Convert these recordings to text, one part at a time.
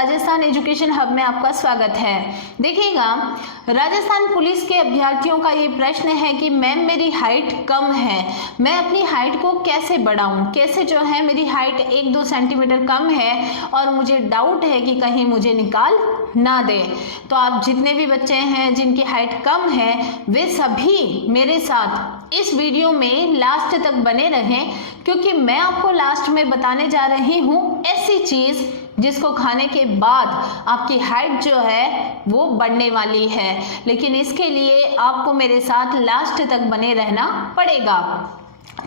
Rajasthan education hub में आपका स्वागत है। देखिएगा, राजस्थान पुलिस के अभ्यर्थियों का ये प्रश्न है कि मैम मेरी हाइट कम है, मैं अपनी हाइट को कैसे बढ़ाऊं, कैसे जो है मेरी हाइट 1-2 सेंटीमीटर कम है और मुझे डाउट है कि कहीं मुझे निकाल ना दे। तो आप जितने भी बच्चे हैं जिनकी हाइट कम है वे सभी मेरे साथ इस वीडियो में लास्ट तक बने रहें, क्योंकि मैं आपको लास्ट में बताने जा रही हूँ ऐसी चीज़ जिसको खाने के बाद आपकी हाइट जो है वो बढ़ने वाली है। लेकिन इसके लिए आपको मेरे साथ लास्ट तक बने रहना पड़ेगा।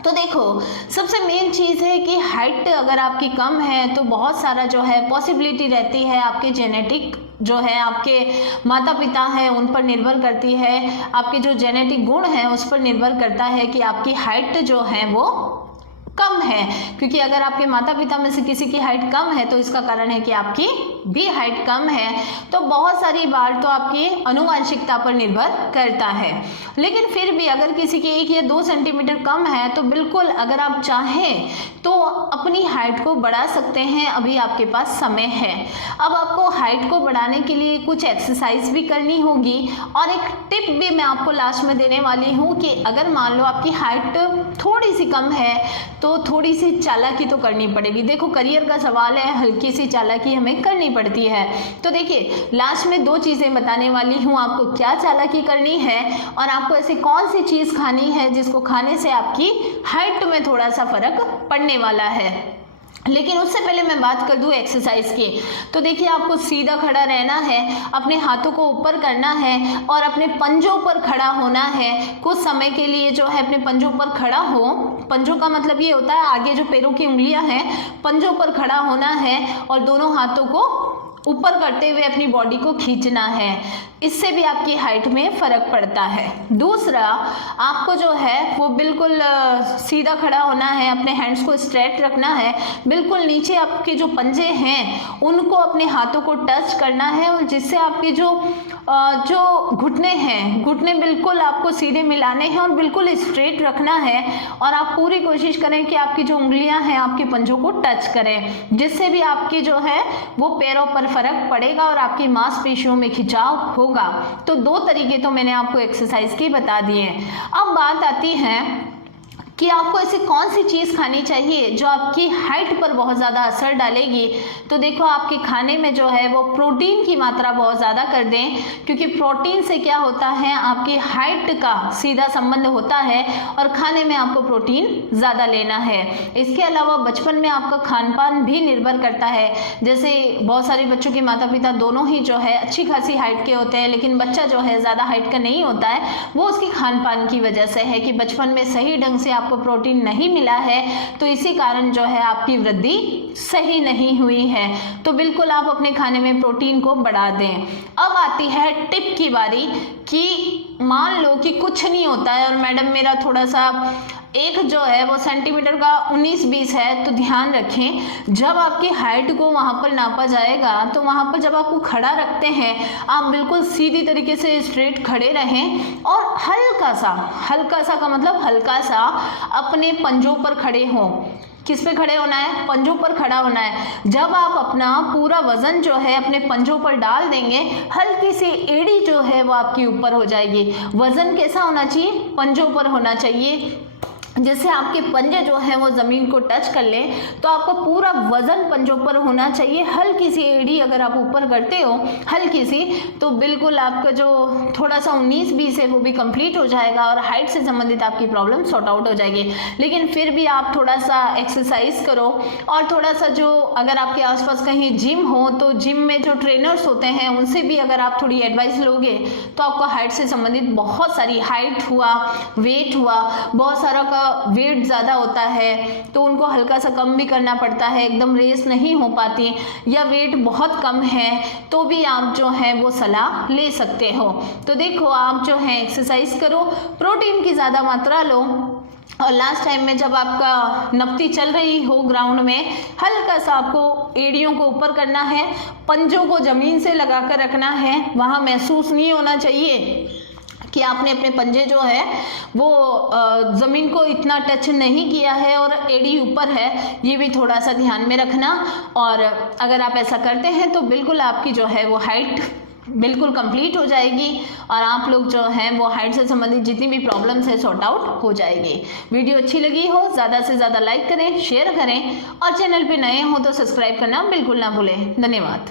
तो देखो, सबसे मेन चीज़ है कि हाइट अगर आपकी कम है तो बहुत सारा जो है पॉसिबिलिटी रहती है, आपके जेनेटिक जो है आपके माता पिता हैं उन पर निर्भर करती है, आपके जो जेनेटिक गुण हैं उस पर निर्भर करता है कि आपकी हाइट जो है वो कम है। क्योंकि अगर आपके माता पिता में से किसी की हाइट कम है तो इसका कारण है कि आपकी भी हाइट कम है। तो बहुत सारी बार तो आपकी आनुवंशिकता पर निर्भर करता है। लेकिन फिर भी अगर किसी की 1 या 2 सेंटीमीटर कम है तो बिल्कुल अगर आप चाहें तो अपनी हाइट को बढ़ा सकते हैं, अभी आपके पास समय है। अब आपको हाइट को बढ़ाने के लिए कुछ एक्सरसाइज भी करनी होगी और एक टिप भी मैं आपको लास्ट में देने वाली हूँ कि अगर मान लो आपकी हाइट थोड़ी सी कम है तो थोड़ी सी चालाकी तो करनी पड़ेगी। देखो, करियर का सवाल है, हल्की सी चालाकी हमें करनी पड़ती है। तो देखिए, लास्ट में 2 चीज़ें बताने वाली हूँ आपको क्या चालाकी करनी है और आपको ऐसी कौन सी चीज़ खानी है जिसको खाने से आपकी हाइट में थोड़ा सा फर्क पड़ने वाला है। लेकिन उससे पहले मैं बात कर दूं एक्सरसाइज की। तो देखिए, आपको सीधा खड़ा रहना है, अपने हाथों को ऊपर करना है और अपने पंजों पर खड़ा होना है। कुछ समय के लिए जो है अपने पंजों पर खड़ा हो। पंजों का मतलब ये होता है आगे जो पैरों की उंगलियां हैं, पंजों पर खड़ा होना है और दोनों हाथों को ऊपर करते हुए अपनी बॉडी को खींचना है। इससे भी आपकी हाइट में फ़र्क पड़ता है। दूसरा, आपको जो है वो बिल्कुल सीधा खड़ा होना है, अपने हैंड्स को स्ट्रेट रखना है, बिल्कुल नीचे आपके जो पंजे हैं उनको अपने हाथों को टच करना है और जिससे आपके जो घुटने हैं, घुटने बिल्कुल आपको सीधे मिलाने हैं और बिल्कुल स्ट्रेट रखना है। और आप पूरी कोशिश करें कि आपकी जो उंगलियां हैं आपके पंजों को टच करें, जिससे भी आपकी जो है वो पैरों पर फर्क पड़ेगा और आपकी मांसपेशियों में खिंचाव होगा। तो 2 तरीके तो मैंने आपको एक्सरसाइज की बता दिए। अब बात आती है कि आपको ऐसी कौन सी चीज़ खानी चाहिए जो आपकी हाइट पर बहुत ज़्यादा असर डालेगी। तो देखो, आपके खाने में जो है वो प्रोटीन की मात्रा बहुत ज़्यादा कर दें, क्योंकि प्रोटीन से क्या होता है आपकी हाइट का सीधा संबंध होता है और खाने में आपको प्रोटीन ज़्यादा लेना है। इसके अलावा बचपन में आपका खान पान भी निर्भर करता है। जैसे बहुत सारे बच्चों के माता पिता दोनों ही जो है अच्छी खासी हाइट के होते हैं, लेकिन बच्चा जो है ज़्यादा हाइट का नहीं होता है, वो उसकी खान पान की वजह से है कि बचपन में सही ढंग से आपको प्रोटीन नहीं मिला है, तो इसी कारण जो है आपकी वृद्धि सही नहीं हुई है। तो बिल्कुल आप अपने खाने में प्रोटीन को बढ़ा दें। अब आती है टिप की बारी कि मान लो कि कुछ नहीं होता है और मैडम मेरा थोड़ा सा एक जो है वो सेंटीमीटर का 19-20 है। तो ध्यान रखें, जब आपकी हाइट को वहाँ पर नापा जाएगा तो वहाँ पर जब आपको खड़ा रखते हैं आप बिल्कुल सीधी तरीके से स्ट्रेट खड़े रहें और हल्का सा का मतलब हल्का सा अपने पंजों पर खड़े हों। किस पे खड़े होना है? पंजों पर खड़ा होना है। जब आप अपना पूरा वजन जो है अपने पंजों पर डाल देंगे, हल्की सी एड़ी जो है वो आपकी ऊपर हो जाएगी। वजन कैसा होना चाहिए? पंजों पर होना चाहिए। जैसे आपके पंजे जो हैं वो ज़मीन को टच कर लें, तो आपका पूरा वज़न पंजों पर होना चाहिए। हल्की सी एड़ी अगर आप ऊपर करते हो, हल्की सी, तो बिल्कुल आपका जो थोड़ा सा 19-20 है वो भी कंप्लीट हो जाएगा और हाइट से संबंधित आपकी प्रॉब्लम सॉर्ट आउट हो जाएगी। लेकिन फिर भी आप थोड़ा सा एक्सरसाइज करो और थोड़ा सा जो अगर आपके आसपास कहीं जिम हो तो जिम में जो ट्रेनर्स होते हैं उनसे भी अगर आप थोड़ी एडवाइस लोगे तो आपको हाइट से संबंधित बहुत सारी, हाइट हुआ, वेट हुआ, बहुत सारा का वेट ज़्यादा होता है तो उनको हल्का सा कम भी करना पड़ता है, एकदम रेस नहीं हो पाती, या वेट बहुत कम है तो भी आप जो है वो सलाह ले सकते हो। तो देखो, आप जो है एक्सरसाइज करो, प्रोटीन की ज़्यादा मात्रा लो और लास्ट टाइम में जब आपका नपती चल रही हो ग्राउंड में, हल्का सा आपको एड़ियों को ऊपर करना है, पंजों को ज़मीन से लगा कर रखना है। वहाँ महसूस नहीं होना चाहिए कि आपने अपने पंजे जो है वो ज़मीन को इतना टच नहीं किया है और एड़ी ऊपर है, ये भी थोड़ा सा ध्यान में रखना। और अगर आप ऐसा करते हैं तो बिल्कुल आपकी जो है वो हाइट बिल्कुल कंप्लीट हो जाएगी और आप लोग जो हैं वो हाइट से संबंधित जितनी भी प्रॉब्लम्स है सॉर्ट आउट हो जाएगी। वीडियो अच्छी लगी हो ज़्यादा से ज़्यादा लाइक करें, शेयर करें और चैनल पे नए हो तो सब्सक्राइब करना बिल्कुल ना भूलें। धन्यवाद।